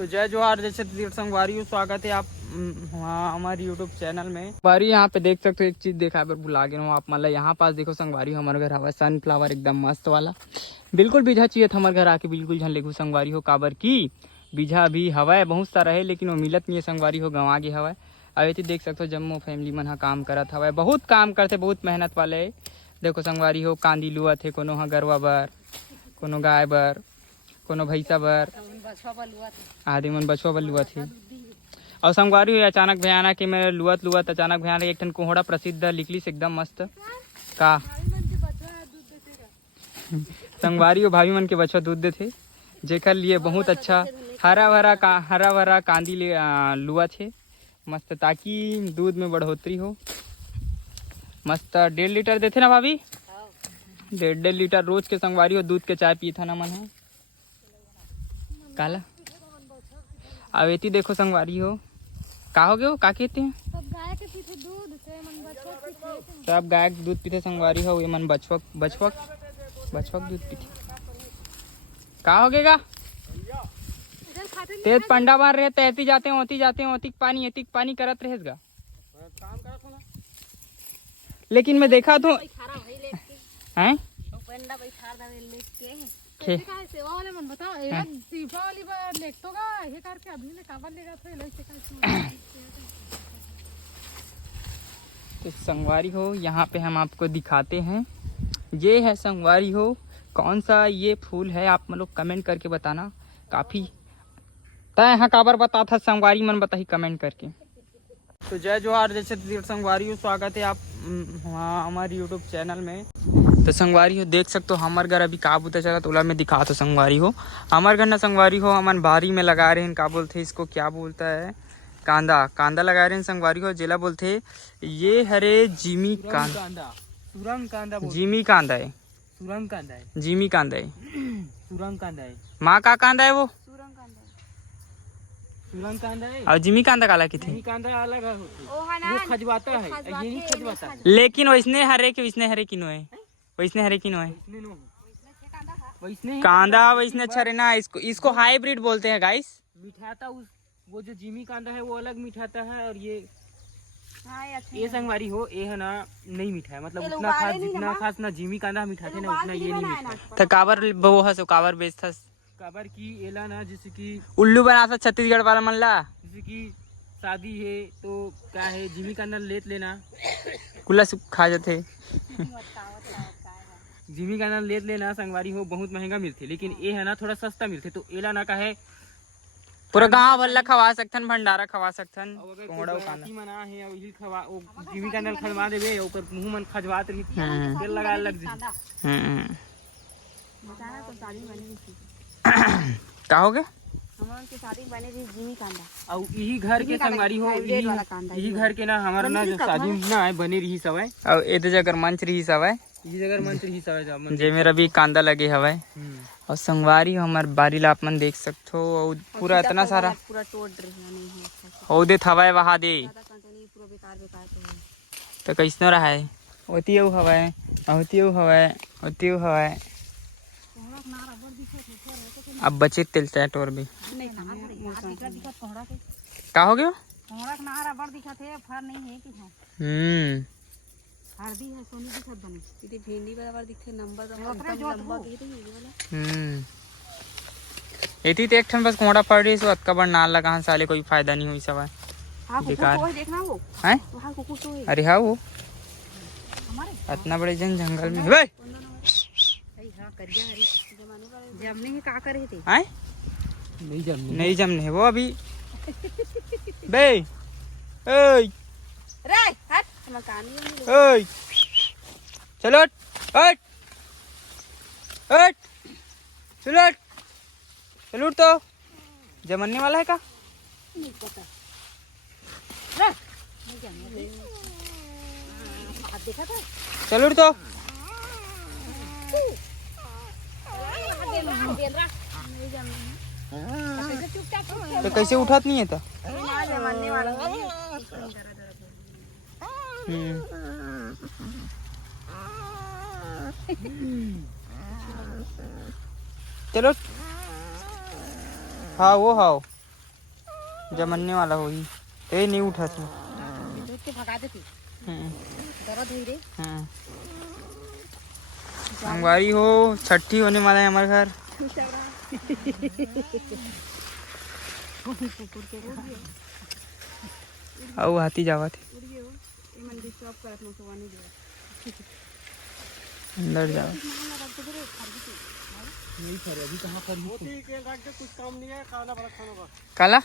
तो जय जोहार जैसे तीर्थ संगवारी स्वागत है आप हमारे यूट्यूब चैनल में। संगवारी यहाँ पे देख सकते हो, एक चीज देखा पर भुला गए हो आप, मतलब यहाँ पास देखो संगवारी हमारे घर हवा सनफ्लावर एकदम मस्त वाला, बिल्कुल बीजा चाहिए था हमारे घर आके, बिल्कुल झन लेगू संगवारी हो काबर की बीजा भी हवा है बहुत सारा है, लेकिन वो मिलत नहीं है संगवारी हो गंवा गे हवा। अब ये देख सकते हो जम्मो फैमिली मन काम करत हवा, बहुत काम करते, बहुत मेहनत वाले। देखो संगवारी हो कांदी लुआ थे, कोनो हा गरवा बर, कोनो गाय बर, कोनो भैंसा बर, आदि मन बछवा बर लुआ थे। और संगवारी हो अचानक भयानक के मैं लुअत अचानक भयानक एक ठन कोहड़ा प्रसिद्ध लिखली से एकदम मस्त का संगवारी हो भाभी मन के बछवा दूध देते, जेकर लिए बहुत अच्छा हरा भरा कांदी ले लुआ थे मस्त, ताकि दूध में बढ़ोतरी हो। मस्त 1.5 लीटर देते ना भाभी, 1.5 लीटर रोज के संगवारी हो दूध के चाय पी था ना मन है काला। अब एती देखो संगवारी हो का हो गए हो का कहते हैं, सब गाय के दूध पीते संगवारी हो, ये मन बछवक दूध पीते का हो गएगा। तेज पंडा मार रहे तैती जाते ओती पानी करत रहेगा, लेकिन मैं देखा तो हैं तो संगवारी हो यहाँ पे हम आपको दिखाते हैं, ये है संगवारी हो कौन सा ये फूल है, आप लोग कमेंट करके बताना। काफी तय हाँ काबर बता था संगवारी मन बताही कमेंट करके। तो जय जोहार जैसे तीर्थ संगवारी हो स्वागत है आप हमारे यूट्यूब चैनल में। तो संगवारी हो देख सकते हो हमारे घर अभी का बुता चला, तो मैं दिखा तो संगवारी हो हमारे घर ना संगवारी हो हमन बारी में लगा रहे हैं, का बोलते इसको क्या बोलता है, कांदा लगा रहे हैं संगवारी हो, जेला बोलते ये हरे जिमी कांदा है माँ का कांदा है वो और जिमी कांदा काला की थी खजवाता है, ये नहीं खजवाता है। लेकिन वैसने हरे किनो है कांदा वैसने अच्छा रहे ना, इसको हाइब्रिड बोलते हैं गाइस। मिठाता वो जो जिमी कांदा है वो अलग मिठाता है, और ये संगवारी हो ये है ना नहीं मीठा है, मतलब उतना खास जितना खास ना जिमी कांदा मीठा थे ना उतना ये नहीं मीठा। तो काबर वो हस काबर बेचता काबर की एला ना जैसे कि उल्लू बना था छत्तीसगढ़ वाला मन ला, जैसे कि शादी है तो क्या है जिमी कांदा लेत लेना कुल्ला खा जाते जिमी कांदा लेत लेना संगवारी हो बहुत महंगा मिलते, लेकिन ये है ना थोड़ा सस्ता मिलते, तो एला ना का है पूरा गांव भर खवा सकथन, भंडारा खवा सकथन। कोहड़ा मना है और हिल खवा ओ जिमी कांदा खवा देबे, ओकर मुंह मन खजवात रही तेल लगा लग का हो गए हमारे के शादी बने रही जिमी कांदा और यही घर के संगवारी हो, यही घर के ना हमारा ना जो शादी ना है बने रही सवय, और ए जगह मंच रही सवय, जे मेरा भी कांदा लगे हवय। और संगवारी हमार बारी ला अपन देख सकते हो, और पूरा इतना सारा पूरा टोट नहीं है ओ दे थवाय वहा दे तो कैसनो रहा है ओती हवय अब बचे तिल चाट और भी का हो गया हल्दी है सोनी दिखत बने इते भिंडी बराबर दिखथे नंबर एती तो एक ठन बस कोड़ा पड़ रही सो अतका बड़ नाल लगा साले कोई फायदा नहीं हुई सवा बेकार देखना वो हैं वहां कुकुर तो है। अरे हाँ वो इतना बड़े जंगल में है जमने ही का करे थे हैं नहीं जमने वो अभी बे ओए रे हट हम कहानी ओए चलो हट चलो तो जमने वाला है का नहीं पता रे नहीं जमने हाथ देखा था चलो तो तो कैसे उठात नहीं है तो चलो हाँ वो हाँ जमन्ने वाला होगी ए नहीं उठा थी। दूध के भगा देती दर्द हुई रे। संगवारी हो छठी होने वाला है हमारे घर। आओ हाथी जावा थे अंदर जाओ। काला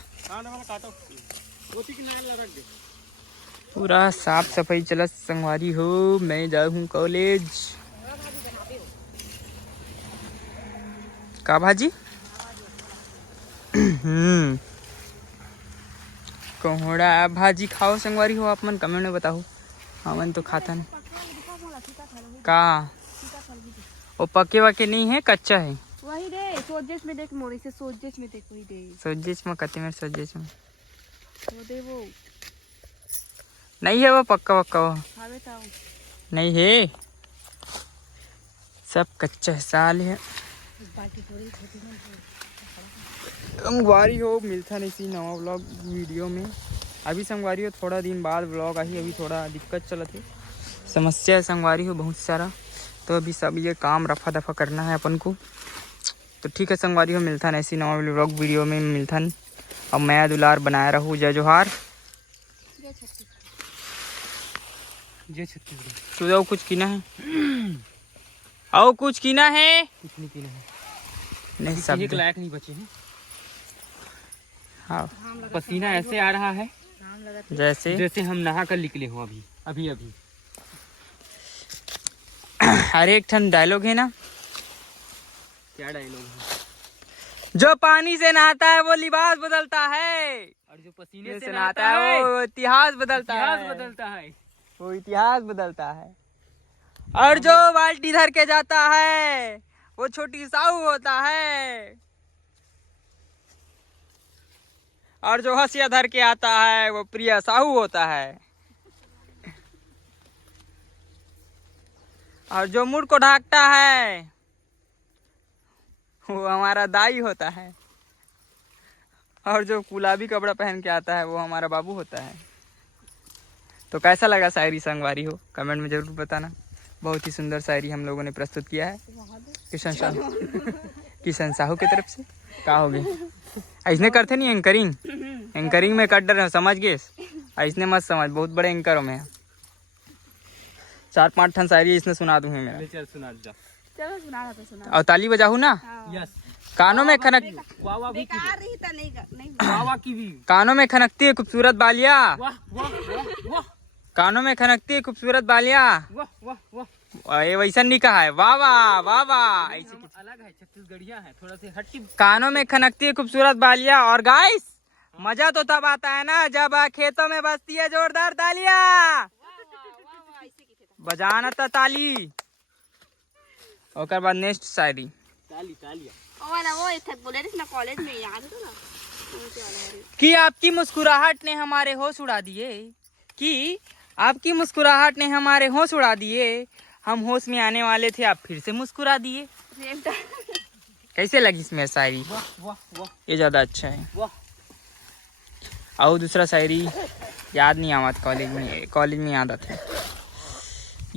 पूरा साफ सफाई चला संगवारी हो। मैं जाऊँ हूँ कॉलेज। का भाजी कोहड़ा भाजी खाओ संगवारी हो आप मन कमेंट में बताओ। हमन तो खाता नहीं का वो पके वके नहीं है कच्चा है। वही रे सोजेस में देख मोरी से सोजेस में देख वही दे सोजेस में कते में सोजेस में वो दे वो नहीं है वो पक्का पक्का वो खावे ताऊ नहीं है सब कच्चा है साल है। बाल्टी पूरी छोटी में संगवारी हो मिलता नहीं सी नवा व्लॉग वीडियो में। अभी संगवारी हो थोड़ा दिन बाद व्लॉग आई। अभी थोड़ा दिक्कत चलत है समस्या है संगवारी हो बहुत सारा। तो अभी सब ये काम रफा दफा करना है अपन को। तो ठीक है संगवारी हो मिलता नहीं ऐसी नवा व्लॉग वीडियो में मिलता। अब मैं दुलार बनाया रहूँ। जय जोहार जय छत्तीसगढ़। तो कुछ कीना है आओ कुछ कीना है कुछ नहीं पीना है नहीं सब एक लायक नहीं बचे हैं। हाँ पसीना ऐसे आ रहा है जैसे जैसे हम नहा कर निकले हो अभी अभी अभी। हर एक ठन डायलॉग है ना। क्या डायलॉग है? जो पानी से नहाता है वो लिबास बदलता है और जो पसीने से नहाता है वो इतिहास बदलता इतिहास है। बदलता है। वो इतिहास बदलता है। और जो बाल्टी धर के जाता है वो छोटी साहू होता है। और जो हंसिया धर के आता है वो प्रिया साहू होता है। और जो मुड़ को ढाकता है वो हमारा दाई होता है। और जो गुलाबी कपड़ा पहन के आता है वो हमारा बाबू होता है। तो कैसा लगा शायरी संगवारी हो कमेंट में जरूर बताना। बहुत ही सुंदर शायरी हम लोगों ने प्रस्तुत किया है किशन साहू की तरफ से। क्या हो गया इसने करते नहीं एंकरिंग एंकरिंग में कट डर समझ गए इसने मत समझ बहुत बड़े एंकर में 4-5 ठन शायरी इसने सुना दूंगी मैं। चल सुना जा। चलो सुना और ताली बजाहू ना यस कानों में खनक वाह वाह भी की बेकार रही था नहीं वाह वाह की भी कानों में खनकती है खूबसूरत बालिया। वाह वाह वाह वाह कानों में खनकती है खूबसूरत बालिया। वाह वाह वाह ये वैसा नहीं कहा है वाह वाह वाह वाह ऐसे हम अलग है छत्तीसगढ़िया है थोड़ा से हट्टी। कानों में खनकती है खूबसूरत बालिया। और गाइस मजा तो तब आता है ना जब खेतों में बजती है जोरदार तालियां। बजाना था ताली। और बाद नेक्स्ट शायरी ताली तालिया ओ वाला वो इथे बोले थे ना कॉलेज में याद है ना उनके वाला कि आपकी मुस्कुराहट ने हमारे होश उड़ा दिए। कि आपकी मुस्कुराहट ने हमारे होश उड़ा दिए। हम होश में आने वाले थे आप फिर से मुस्कुरा दिए। कैसे लगी इसमें शायरी? वाह वाह वाह ये ज्यादा अच्छा है। वाह और दूसरा शायरी याद नहीं आवा कॉलेज में याद आते।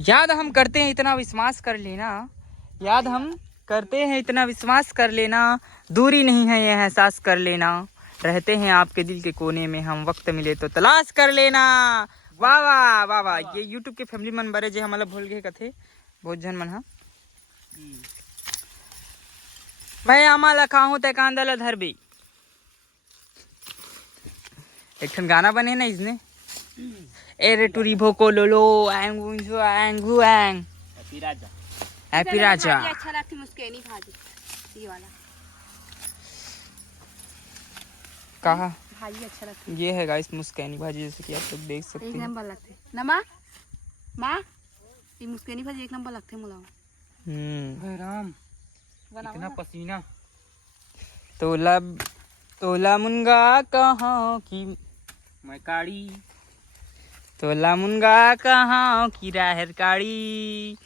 याद हम करते हैं इतना विश्वास कर लेना। याद हम करते हैं इतना विश्वास कर लेना। दूरी नहीं है ये एहसास कर लेना। रहते हैं आपके दिल के कोने में हम वक्त मिले तो तलाश कर लेना। वाह वाह वाह वाह। ये यूट्यूब के फैमिली मेंबर है जो हमारा भूल गए कथे बहुत जन मन। हाँ मैं आमा खाऊं ते कांदल धरबी। एक ठन गाना बने ना इसने एरे टूरी भोको लोलो एंगू एंगू एंग हैप्पी राजा हैप्पी राजा। अच्छा लगती मुस्कैनी भाजी ये वाला कहा भाजी अच्छा लगता ये है गाइस मुस्कैनी भाजी जैसे कि आप लोग देख है सकते एक हैं। नंबर लगते ना माँ ये मुस्कैनी भाजी एक नंबर लगते मुलाव राम इतना पसीना तोला मुनगा कहाँ की मैं काड़ी तोला मुनगा कहाँ की राहर काड़ी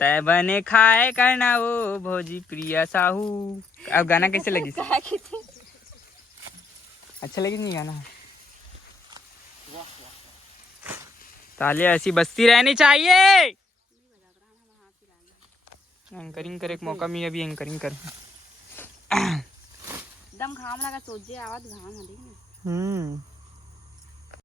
तय बने खाए करना वो भोजी प्रिया साहू। अब गाना कैसे लगी? अच्छा लगे नहीं गाना? वाह वाह। तालियां ऐसी बजती रहनी चाहिए। एंकरिंग करे एक मौका मिला, अभी एंकरिंग कर। एकदम घाम लगा, सोच जे आवाज घाम है, देख ना।